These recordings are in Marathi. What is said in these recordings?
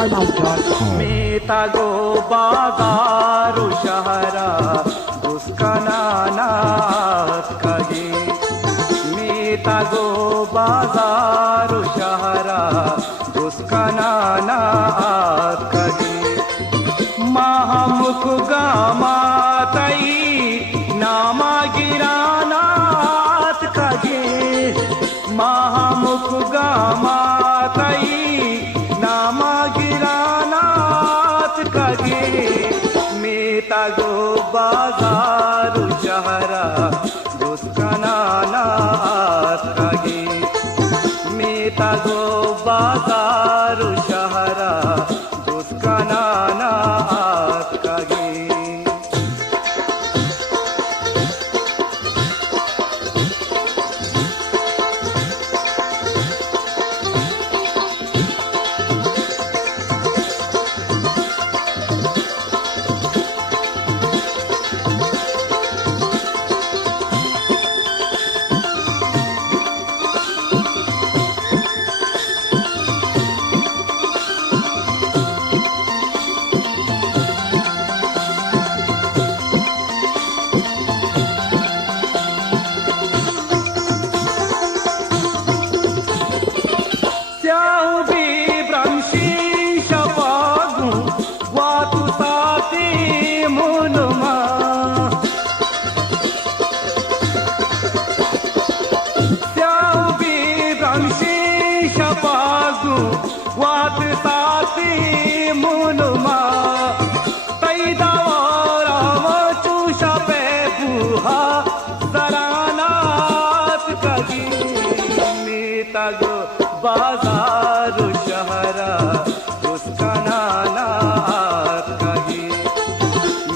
BazaarLive.com. मीतागो बाजारू शहरा उसका नानात कगे मीतागो बाजारू शहरा उसका नानात कगे महामुख गामातई नामा गिरानात कगे महामुख गामातई नामा गिरानात कगे मीतागो बाजारू शहरा उसका नानात कगे मीतागो बाजारू शहरा उसका नानात कगे वात साती मुनुमा पैदावाराव चूषा पे बुहा जरानात कगी मीतागो बाजारू शहरा उसका नानात कगी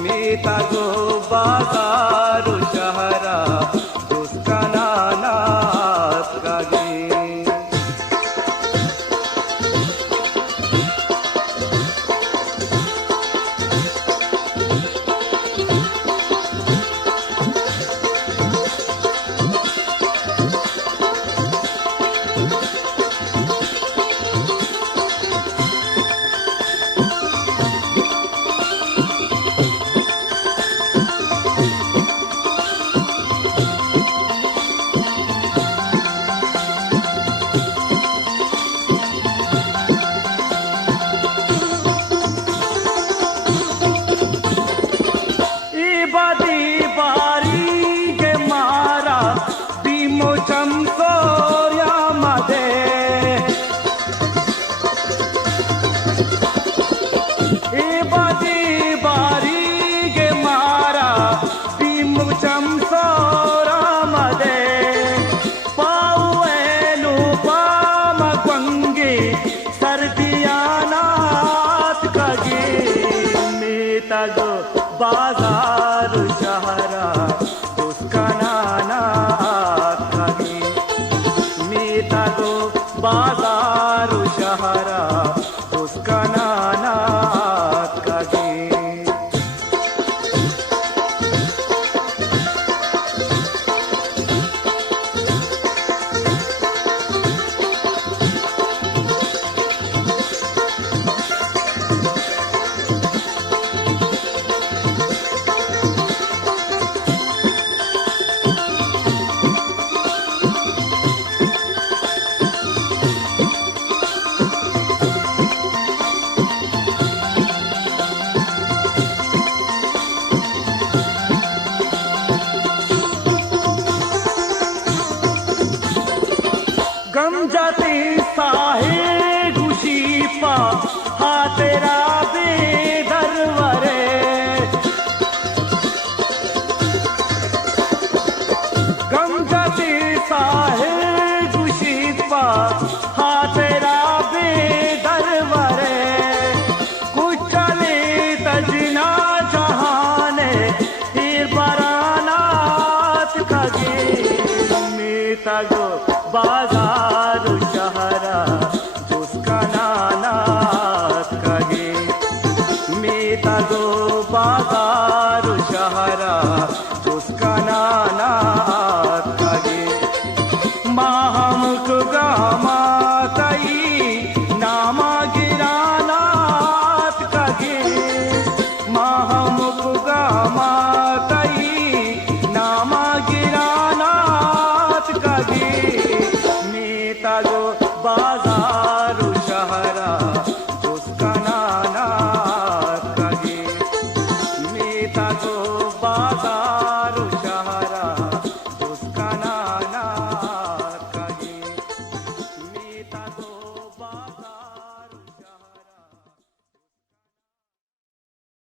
मीतागो बाजारू शहरा उसका नानात कगी बाजारू शहरा उसका नानात कगे मीतागो बाजारू शहरा उसका नानात कगे गम जाती साहे गुशी पा हा तेरा बेदरवरे गम जाती साहे गुशी पा हा तेरा बेदरवरे कुछ चले तजना जहाने फिर बरानात कगे मीतागो बाज